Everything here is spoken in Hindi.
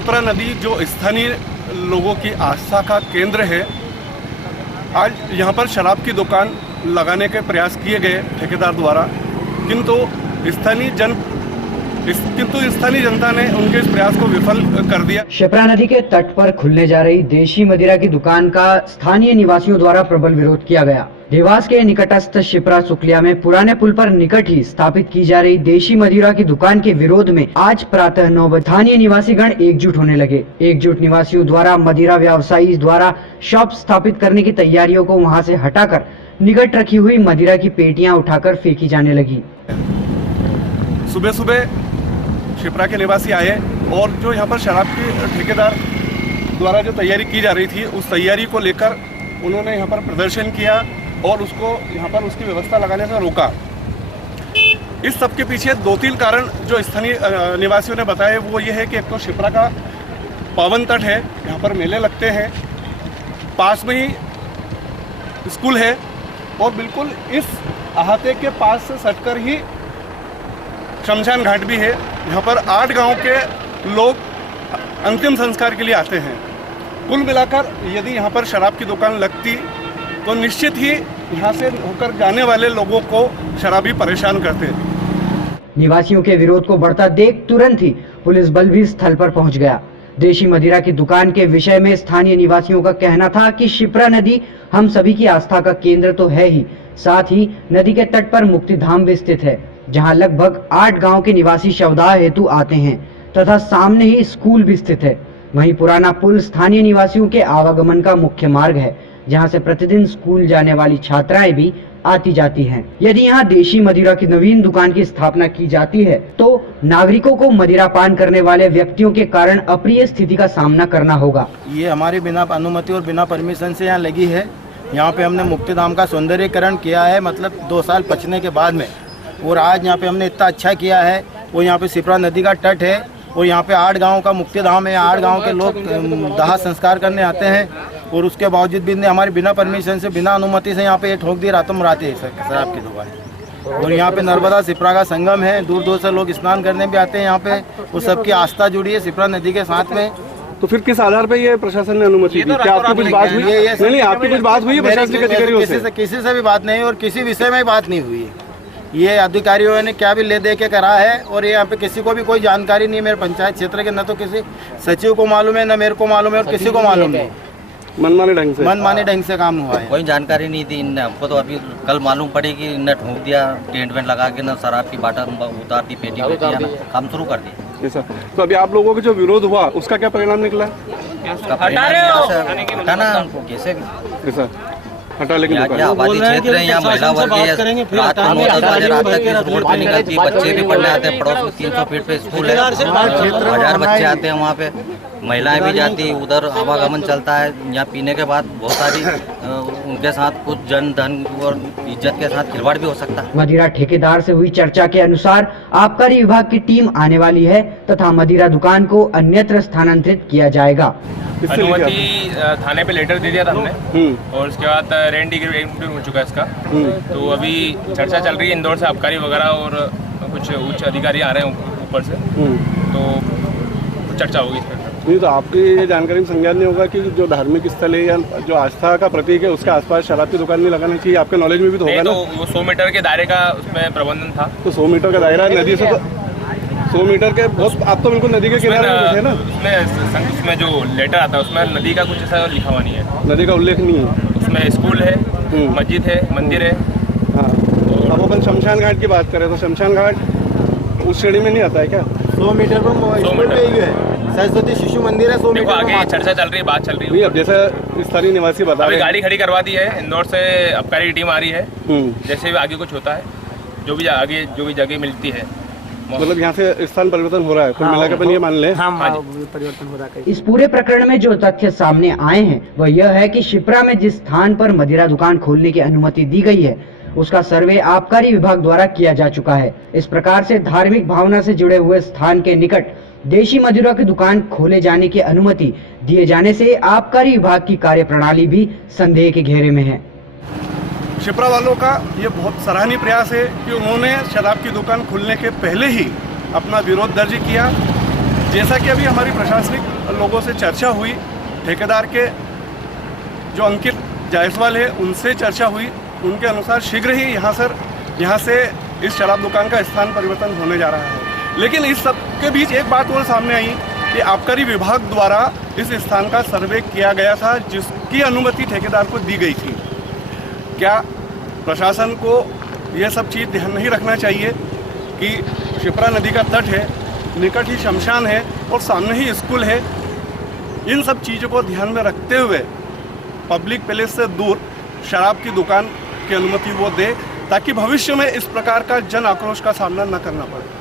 शिप्रा नदी जो स्थानीय लोगों की आस्था का केंद्र है, आज यहाँ पर शराब की दुकान लगाने के प्रयास किए गए ठेकेदार द्वारा, किंतु स्थानीय जनता ने उनके इस प्रयास को विफल कर दिया। शिप्रा नदी के तट पर खुलने जा रही देशी मदिरा की दुकान का स्थानीय निवासियों द्वारा प्रबल विरोध किया गया। देवास के निकटस्थ शिप्रा सुकलिया में पुराने पुल पर निकट ही स्थापित की जा रही देशी मदिरा की दुकान के विरोध में आज प्रातः 9 बजे स्थानीय निवासी गण एकजुट होने लगे। एकजुट निवासियों द्वारा मदिरा व्यवसायी द्वारा शॉप स्थापित करने की तैयारियों को वहां से हटाकर निकट रखी हुई मदिरा की पेटियां उठाकर फेंकी जाने लगी। सुबह सुबह शिप्रा के निवासी आए और जो यहाँ पर शराब के ठेकेदार द्वारा जो तैयारी की जा रही थी, उस तैयारी को लेकर उन्होंने यहाँ पर प्रदर्शन किया और उसको यहाँ पर उसकी व्यवस्था लगाने से रोका। इस सब के पीछे 2-3 कारण जो स्थानीय निवासियों ने बताए वो ये है कि एक तो शिप्रा का पावन तट है, यहाँ पर मेले लगते हैं, पास में ही स्कूल है और बिल्कुल इस अहाते के पास से सटकर ही शमशान घाट भी है। यहाँ पर 8 गांव के लोग अंतिम संस्कार के लिए आते हैं। कुल मिलाकर यदि यहाँ पर शराब की दुकान लगती तो निश्चित ही यहाँ से होकर जाने वाले लोगों को शराबी परेशान करते। निवासियों के विरोध को बढ़ता देख तुरंत ही पुलिस बल भी स्थल पर पहुंच गया। देशी मदिरा की दुकान के विषय में स्थानीय निवासियों का कहना था कि शिप्रा नदी हम सभी की आस्था का केंद्र तो है ही, साथ ही नदी के तट पर मुक्तिधाम भी स्थित है, जहां लगभग 8 गांव के निवासी शवदाह हेतु आते हैं तथा सामने ही स्कूल भी स्थित है। वहीं पुराना पुल स्थानीय निवासियों के आवागमन का मुख्य मार्ग है, जहां से प्रतिदिन स्कूल जाने वाली छात्राएं भी आती जाती हैं। यदि यहां देशी मदिरा की नवीन दुकान की स्थापना की जाती है तो नागरिकों को मदिरा पान करने वाले व्यक्तियों के कारण अप्रिय स्थिति का सामना करना होगा। ये हमारी बिना अनुमति और बिना परमिशन से यहाँ लगी है। यहाँ पे हमने मुक्तिधाम का सौंदर्यीकरण किया है, मतलब 2 साल बचने के बाद में, और आज यहाँ पे हमने इतना अच्छा किया है। वो यहाँ पे शिप्रा नदी का तट है और यहाँ पे 8 गांव का मुक्तिधाम है। 8 गांव के लोग दाह संस्कार करने आते हैं और उसके बावजूद भी हमारी बिना परमिशन से, बिना अनुमति से यहाँ पे ये ठोक दी रातों रात है शराब की दुकान। और यहाँ पे नर्मदा शिप्रा का संगम है, दूर दूर से लोग स्नान करने भी आते हैं यहाँ पे। वो सबकी आस्था जुड़ी है शिप्रा नदी के साथ में। तो फिर किस आधार पे ये प्रशासन ने अनुमति दी? क्या आपकी कुछ बात हुई? नहीं, आपकी कुछ बात हुई है प्रशासनिक अधिकारियों से? किसी से भी बात नहीं और किसी विषय में बात नहीं हुई है। ये अधिकारियों ने क्या भी ले दे के करा है और यहाँ पे किसी को भी कोई जानकारी नहीं है मेरे पंचायत क्षेत्र के, न तो किसी सचिव को मालूम है, न मेरे को मालूम है और किसी को मालूम नहीं। मनमाने ढंग से काम हुआ है। कोई जानकारी नहीं थी इनने हमको, तो अभी कल मालूम पड़ी कि इनने ठोक दिया, टेंट वेंट लगा के ना शराब की बाटल उतार दी, पेटी काम शुरू कर दी। तो अभी आप लोगों का जो विरोध हुआ उसका क्या परिणाम निकला? हटाना उनको कैसे हटा, लेकिन आबादी क्षेत्र है, यहाँ महिला वर्ग है, रात को 9-10 बजे रात तक रोड पे निकलती, बच्चे भी पढ़ने आते हैं। पड़ोस में 300 फीट पे स्कूल है, 1000 बच्चे आते हैं वहाँ पे, महिलाएं भी जाती, उधर आवागमन चलता है। यहाँ पीने के बाद बहुत सारी उनके साथ कुछ जन धन और इज्जत के साथ खिलवाड़ भी हो सकता है। मदिरा ठेकेदार से हुई चर्चा के अनुसार आबकारी विभाग की टीम आने वाली है तथा मदिरा दुकान को अन्यत्र स्थानांतरित किया जाएगा। अनुमति थाने पे लेटर दे दिया था हमने और उसके बाद रेंट एग्रीमेंट हो चुका है इसका। तो अभी चर्चा चल रही है इंदौर से आबकारी वगैरह और कुछ उच्च अधिकारी आ रहे हैं ऊपर से, तो कुछ चर्चा होगी इस पर। नहीं, तो आपकी ये जानकारी में संज्ञान नहीं होगा कि जो धार्मिक स्थल है या जो आस्था का प्रतीक है उसके आसपास शराब की दुकान नहीं लगानी चाहिए? आपके नॉलेज में भी तो होगा ना? तो वो 100 मीटर के दायरे का उसमें प्रबंधन था। तो 100 मीटर का दायरा नदी से, तो 100 मीटर के बहुत, आप तो बिल्कुल नदी के किनारे में बैठे ना। उसमें जो लेटर आता है उसमें नदी का कुछ ऐसा लिखा हुआ नहीं है, नदी का उल्लेख नहीं है। उसमें स्कूल है, मस्जिद है, मंदिर है। हाँ, अब अपन शमशान घाट की बात करें तो शमशान घाट उस श्रेणी में नहीं आता है क्या? 100 मीटर पर 100 मीटर ही है, सरस्वती शिशु मंदिर है। 100 मीटर आगे चर्चा चल रही है, बात चल रही है। नहीं, अब जैसे स्थानीय निवासी बता रहे हैं, गाड़ी खड़ी करवा दी है, इंदौर से आबकारी की टीम आ रही है। जैसे भी आगे कुछ होता है, जो भी आगे जो भी जगह मिलती है, मतलब यहाँ से स्थान परिवर्तन हो रहा है। कुल मिलाकर अपन ये मान ले परिवर्तन हो रहा है। इस पूरे प्रकरण में जो तथ्य सामने आए हैं वह यह है कि शिप्रा में जिस स्थान पर मदिरा दुकान खोलने की अनुमति दी गई है उसका सर्वे आबकारी विभाग द्वारा किया जा चुका है। इस प्रकार से धार्मिक भावना से जुड़े हुए स्थान के निकट देशी मदिरा की दुकान खोले जाने की अनुमति दिए जाने से आबकारी विभाग की कार्यप्रणाली भी संदेह के घेरे में है। शिप्रा वालों का ये बहुत सराहनीय प्रयास है कि उन्होंने शराब की दुकान खुलने के पहले ही अपना विरोध दर्ज किया जैसा कि अभी हमारी प्रशासनिक लोगों से चर्चा हुई, ठेकेदार के जो अंकित जायसवाल है उनसे चर्चा हुई, उनके अनुसार शीघ्र ही यहाँ से इस शराब दुकान का स्थान परिवर्तन होने जा रहा है। लेकिन इस सब के बीच एक बात और सामने आई कि आबकारी विभाग द्वारा इस स्थान का सर्वे किया गया था, जिसकी अनुमति ठेकेदार को दी गई थी। क्या प्रशासन को यह सब चीज़ ध्यान नहीं रखना चाहिए कि शिप्रा नदी का तट है, निकट ही शमशान है और सामने ही स्कूल है। इन सब चीज़ों को ध्यान में रखते हुए पब्लिक प्लेस से दूर शराब की दुकान की अनुमति वो दे, ताकि भविष्य में इस प्रकार का जन आक्रोश का सामना न करना पड़े।